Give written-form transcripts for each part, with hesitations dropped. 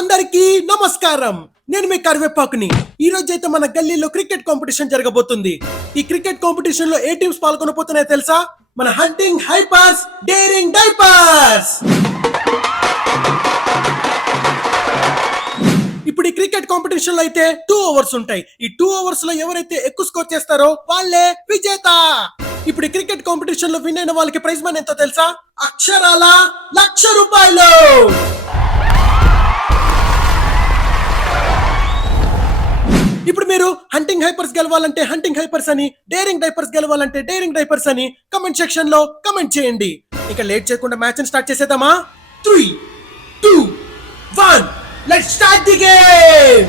అందరికీ నమస్కారం. నేను మీ కరివేపాకుని. ఈ రోజు అయితే మన గల్లీలో క్రికెట్ కాంపిటీషన్ జరగబోతుంది. ఈ క్రికెట్ కాంపిటీషన్ లో ఏ టీమ్స్ పాల్గొనబోతున్నాయో తెలుసా? మన హంటింగ్ హైపర్స్, డేరింగ్ డైపర్స్. ఇప్పుడు ఈ క్రికెట్ కాంపిటీషన్ లో అయితే 2 ఓవర్స్ ఉంటాయి. ఈ 2 ఓవర్స్ లో ఎవరైతే ఎక్కువ స్కోర్ చేస్తారో వాళ్ళే విజేత. ఇప్పుడు ఈ క్రికెట్ కాంపిటీషన్ లో విన్ అయిన వాళ్ళకి ప్రైజ్ మనీ ఎంతో తెలుసా? అక్షరాల ₹1,00,000. ఇప్పుడు మీరు హంటింగ్ హైపర్స్ గెలవాలంటే హంటింగ్ హైపర్స్ అని, డేరింగ్ డైపర్స్ గెలవాలంటే డేరింగ్ డైపర్స్ అని కమెంట్ సెక్షన్ లో కమెంట్ చేయండి. ఇక లేట్ చేయకుండా మ్యాచ్ స్టార్ట్ చేసేద్దామా? 3, 2, 1 let's start the game.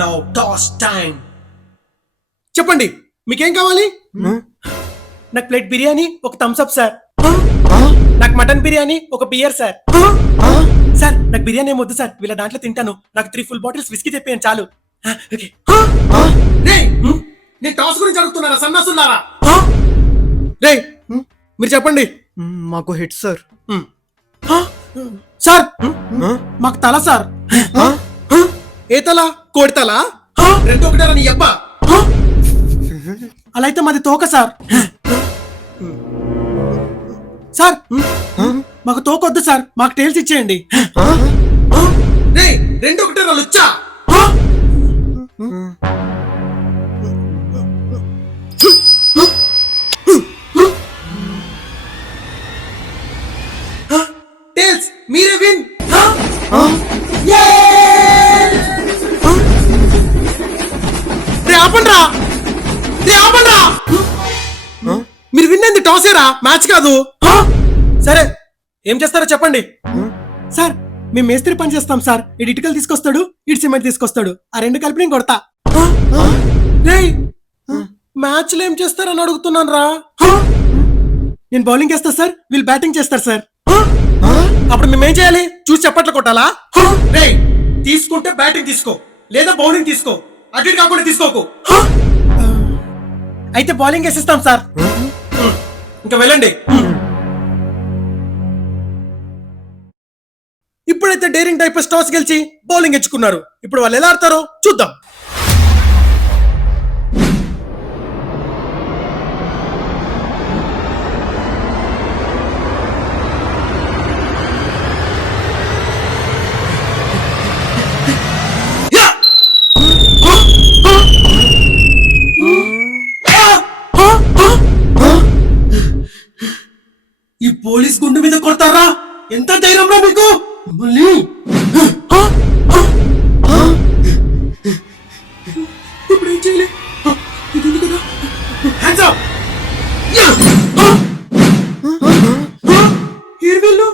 Now toss time. చెప్పండి మీకేం కావాలి? నాకు ప్లేట్ బిర్యానీ, ఒక థమ్స్ అప్ సార్. నాకు మటన్ బిర్యానీ, ఒక బియర్ సార్. సార్ నాకు బిర్యానీ ఏమొద్దు సార్, వీళ్ళ దాంట్లో తింటాను. నాకు 3 ఫుల్ బాటిల్స్ విస్కీ తెప్పియండి చాలు. నేను టాస్ గురించి అడుగుతున్నారా సన్నాసులారా? రే మీరు చెప్పండి. మాకు హిట్ సార్. సార్ మాకు తల సార్. ఏ తల? కోడి తల. రెండు ఒకటారా నీ అబ్బా? అలా అయితే మాది తోక సార్. సార్ మాకు తోకొద్దు సార్, మాకు టైల్స్ ఇచ్చేయండి. రెండు ఒకటారా లుచ్చా? టైల్స్ మీరే విన్. ఆపండ్రా, ఆపండ్రా. మీరు విన్నంది టాసేరా, మ్యాచ్ కాదు. సరే ఏం చేస్తారో చెప్పండి. సార్ మేము మేస్త్రి పని చేస్తాం సార్. ఇటు ఇటుకలు తీసుకొస్తాడు, ఇటు సిమెంట్ తీసుకొస్తాడు. ఆ రెండు కలిపి నేను కొడతా. మ్యాచ్ లో ఏం చేస్తారని అడుగుతున్నాను రా. నేను బౌలింగ్ చేస్తా సార్, వీళ్ళు బ్యాటింగ్ చేస్తారు సార్. అప్పుడు మేమేం చేయాలి? చూసి చప్పట్లు కొట్టాలా? తీసుకుంటే బ్యాటింగ్ తీసుకో, లేదా బౌలింగ్ తీసుకో. అటు కాకుండా తీసుకోకు. అయితే బౌలింగ్ వేసిస్తాం సార్. ఇంకా వెళ్ళండి. ఇప్పుడైతే డేరింగ్ డైపర్స్ టాస్ గెలిచి బౌలింగ్ ఎంచుకున్నారు. ఇప్పుడు వాళ్ళు ఎలా ఆడతారో చూద్దాం. ఈ పోలీస్ గుండు మీద కొడతారా? ఎంత ధైర్యం రా మీకు? ఇప్పుడు ఏం చేయలే? ఇది కదా. Hands up. వీళ్ళు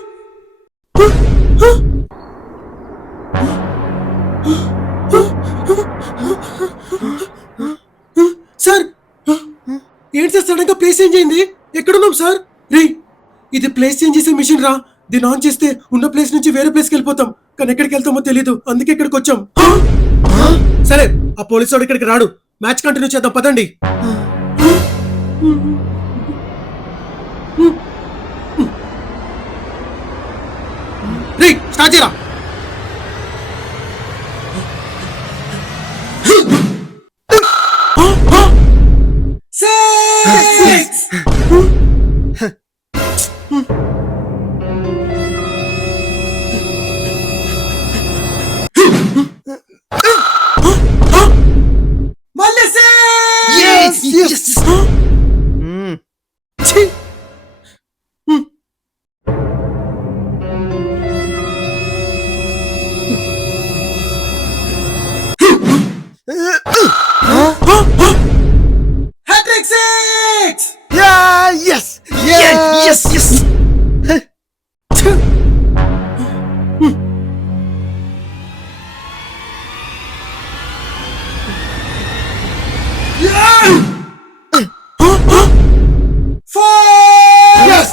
సార్ ఏంటి సార్ సడన్ గా ప్లేస్ చేంజ్ అయింది? ఎక్కడున్నాం సార్? ఇది ప్లేస్ చేంజ్ చేసే మిషన్ రా. దీన్ని ఆన్ చేస్తే ఉన్న ప్లేస్ నుంచి వేరే ప్లేస్కి వెళ్ళిపోతాం. కానీ ఎక్కడికి వెళ్తామో తెలీదు, అందుకే ఇక్కడికి వచ్చాం. సరే ఆ పోలీసు వాడు ఇక్కడికి రాడు. మ్యాచ్ కంటిన్యూ చేద్దాం పదండి. స్టార్ట్ చేయరా. Hat-trick 6! Yeah, yes! Yeah, yes, yes! Yes!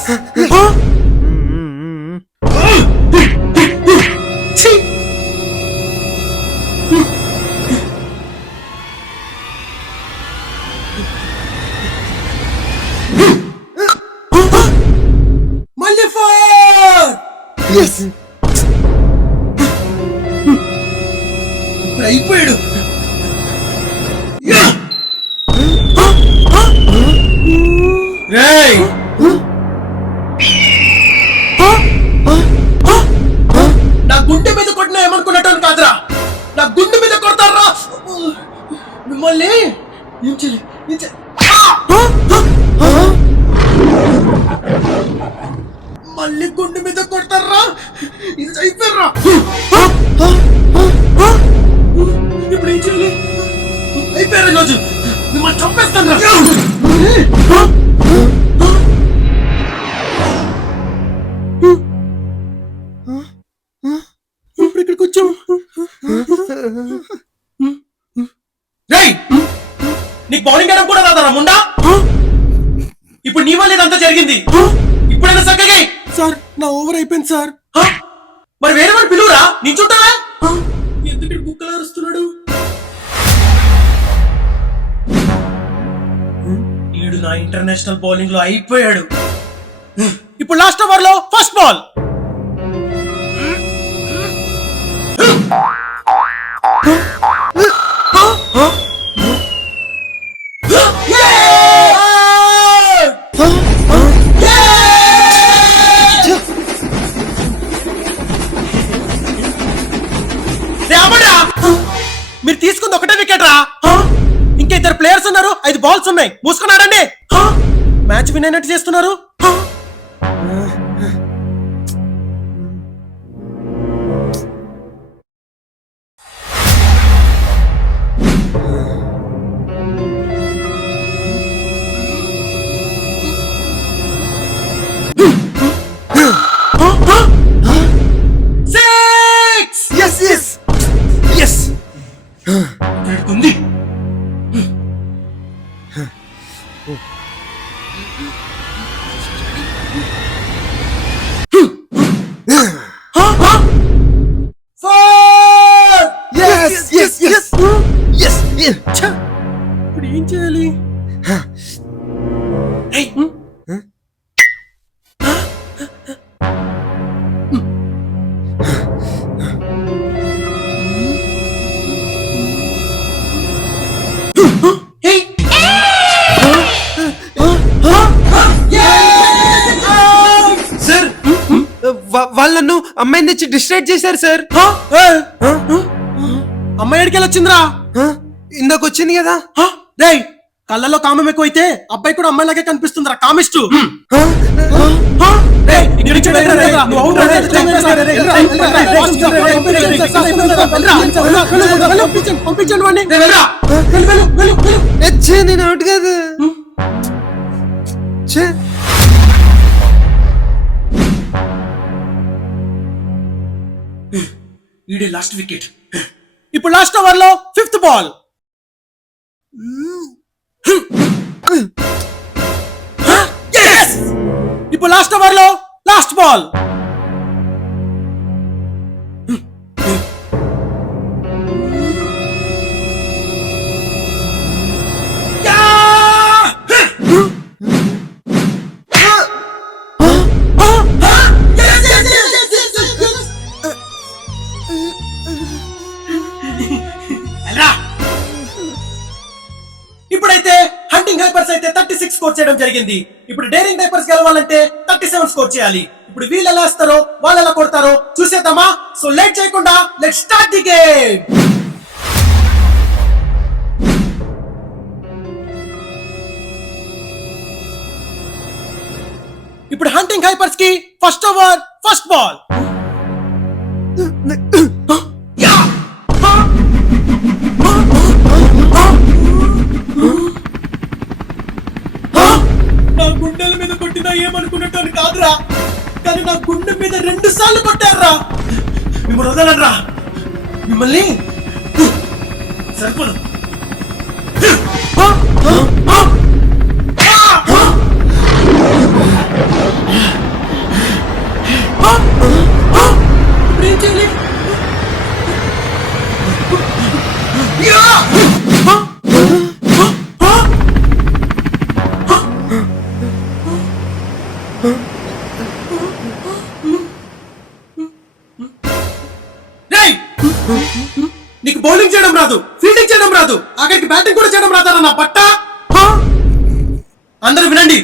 Yes ఇప్పుడు అయిపోయాడు. రేయ్ నా గుండె మీద కొట్టినా ఏమనుకున్నట్టు కాదురా, నా గుండె మీద కొడతారా మిమ్మల్ని. ఏం చేయాలి మళ్ళీ గుండె మీద కొడతారా, ఇది అయిపోయారా. ఇప్పుడు ఏం చేయాలి, అయిపోయారు ఈరోజు మిమ్మల్ని చంపేస్తాను. ఇప్పుడు ఇక్కడికి వచ్చాం. రేయ్ నీకు బౌలింగ్ వేయడం కూడా రాదా ముండా? ఇప్పుడు నీ వల్ల ఇదంతా జరిగింది. ఇప్పుడైనా చక్కగా సార్ నా ఓవర్ అయిపోయింది సార్. మరి వేరే వాడు పిలువురా, నేను చుట్టావా? ఎందుకు బుక్కలు అరుస్తున్నాడు? ఈడు నా ఇంటర్నేషనల్ బౌలింగ్ లో అయిపోయాడు. ఇప్పుడు లాస్ట్ ఓవర్ లో ఫస్ట్ బాల్. మీరు తీసుకుంది ఒకటే వికెట్ రా, ఇంకా ఇద్దరు ప్లేయర్స్ ఉన్నారు, 5 బాల్స్ ఉన్నాయి, మూసుకున్నాడండి. మ్యాచ్ విన్ అయినట్టు చేస్తున్నారు. ఉంది ఇప్పుడు ఏం చేయాలి? సార్ వాళ్ళు నన్ను అమ్మాయిని తెచ్చి డిస్ట్రాక్ట్ చేశారు సార్. అమ్మాయి ఎడికెళ్ళి వచ్చిందిరా? ఇందాక వచ్చింది కదా. రేయ్ కళ్ళలో కామం ఎక్కువైతే అబ్బాయి కూడా అమ్మాయిలాగే కనిపిస్తుందిరా, కామిస్టు. పంపించండి వాడిని. నేను అవుట్ కాదు. ఈడే లాస్ట్ వికెట్. ఇప్పుడు లాస్ట్ ఓవర్ లో 5th బాల్. ఇప్పుడు లాస్ట్ ఓవర్ లో లాస్ట్ బాల్. ఇప్పుడైతే హంటింగ్ హైపర్స్ అయితే 36 స్కోర్ చేయడం జరిగింది. ఇప్పుడు డేరింగ్ డైపర్స్ గెలవాలంటే 37 స్కోర్ చేయాలి. ఇప్పుడు వీళ్ళు ఎలా వేస్తారో వాళ్ళు ఎలా కొడతారో చూసేద్దామా? సో లేట్ చేయకుండా లెట్స్ స్టార్ట్ ది గేమ్. ఇప్పుడు హంటింగ్ హైపర్స్ కి ఫస్ట్ ఓవర్ ఫస్ట్ బాల్. నా గుండెల మీద కొట్టినా ఏమనుకున్నట్టు కాదురా, కానీ నా గుండె మీద 2 సార్లు కొట్టారా. మిమ్మల్ని వదలరా, మిమ్మల్ని సరిపోదు. ఇప్పుడు ఏం చేయాలి? రాదు, ఫీల్డింగ్ చేయడం రాదు, అక్కడికి బ్యాటింగ్ కూడా చేయడం రాదా నా పట్ట. అందరూ వినండి,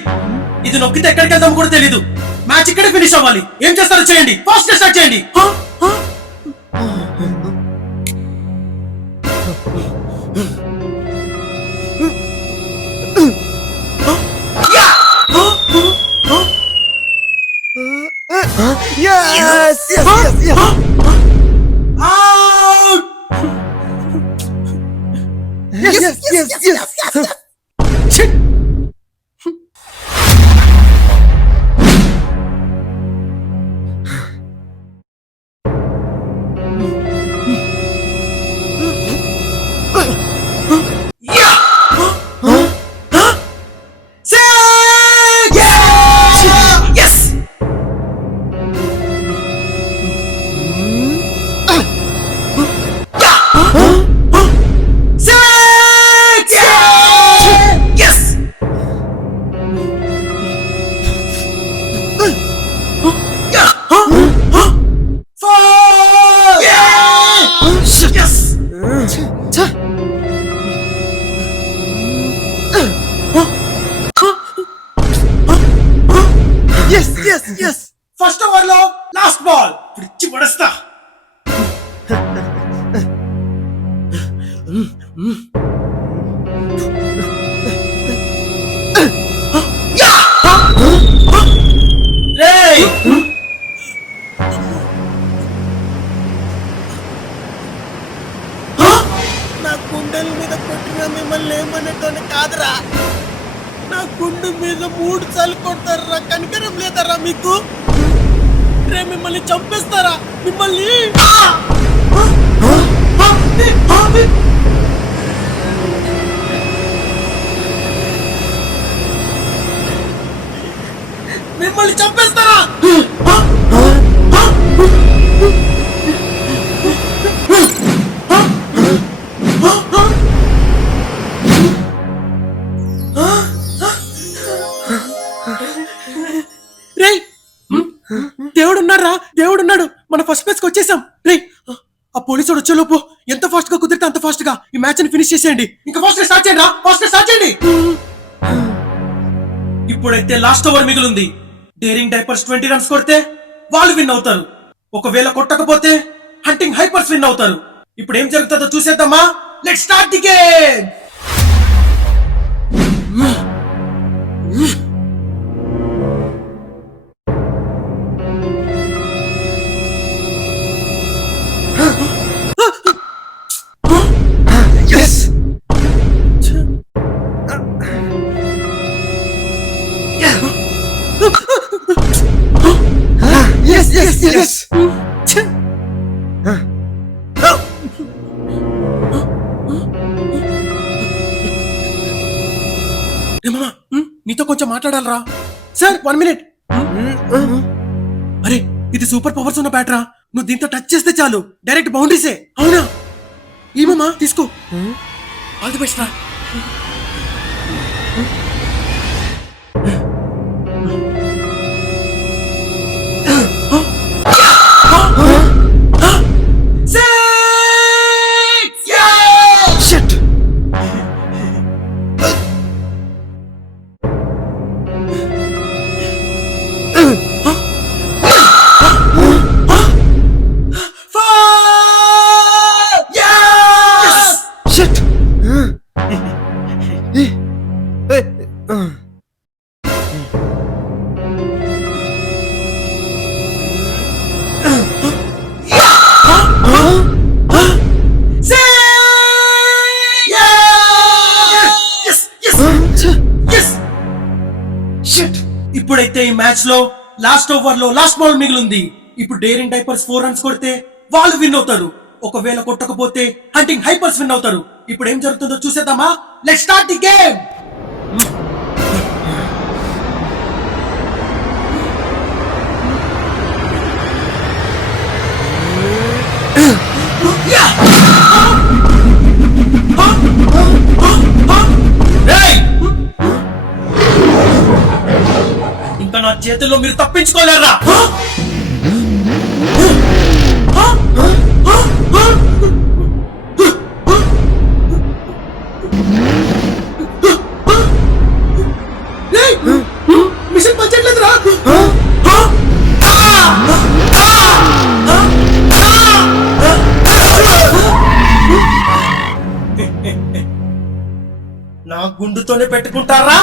ఇది నొక్కితే ఎక్కడికి వెళ్తామో కూడా తెలీదు. మ్యాచ్ ఇక్కడే ఫినిష్ అవ్వాలి. ఏం చేస్తారో చేయండి, ఫాస్ట్ గా స్టార్ట్ చేయండి. Yes! Out! Yes! Shit! Yes! First over లో లాస్ట్ బాల్ పిచ్చి పడస్తా. రేయ్ నా గుండెల మీద కొట్టిన మిమ్మల్ని ఏమనేటోని కాదురా, నా గుండె మీద 3 సార్లు కొడతారా, కనికరం లేదరా మీకు? రే మిమ్మల్ని చంపేస్తారా మిమ్మల్ని? మిమ్మల్ని చంపేస్తారా? రే దేవుడున్నాడు, మన ఫస్ట్ ప్లేస్ కి వచ్చేసాం. రే ఆ పోలీసు వచ్చేలోపు ఎంత ఫాస్ట్ గా కుదిరితే అంత ఫాస్ట్ గా ఈ మ్యాచ్ ని ఫినిష్ చేసేయండి. ఇంకా ఫాస్ట్ గా స్టార్ట్ చేయండి, ఫాస్ట్ గా స్టార్ట్ చేయండి. ఇప్పుడైతే లాస్ట్ ఓవర్ మిగిలింది. డేరింగ్ డైపర్స్ 20 రన్స్ కొడితే వాళ్ళు విన్ అవుతారు. ఒకవేళ కొట్టకపోతే హంటింగ్ హైపర్స్ విన్ అవుతారు. ఇప్పుడు ఏం జరుగుతుందో చూసేద్దామా? Let's start the game. Yes! నీతో కొంచెం మాట్లాడాలరా. Sir 1 minute. అరే ఇది సూపర్ పవర్స్ ఉన్న బ్యాటరా, నువ్వు దీంతో టచ్ చేస్తే చాలు డైరెక్ట్ బౌండరీసే. అవునా? ఈ మామా తీసుకో. ఆల్ ది బెస్ట్ రా. ఇప్పుడైతే ఈ మ్యాచ్ లో లాస్ట్ ఓవర్ లో లాస్ట్ బాల్ మిగిలింది. ఇప్పుడు డేరింగ్ డైపర్స్ 4 రన్స్ కొడితే వాళ్ళు విన్ అవుతారు. ఒకవేళ కొట్టకపోతే హంటింగ్ హైపర్స్ విన్ అవుతారు. ఇప్పుడు ఏం జరుగుతుందో చూసేద్దామా? Let's start the game. ఇంకా నా చేతుల్లో మీరు తప్పించుకోలేరా? నా గుండుతోనే పెట్టుకుంటారా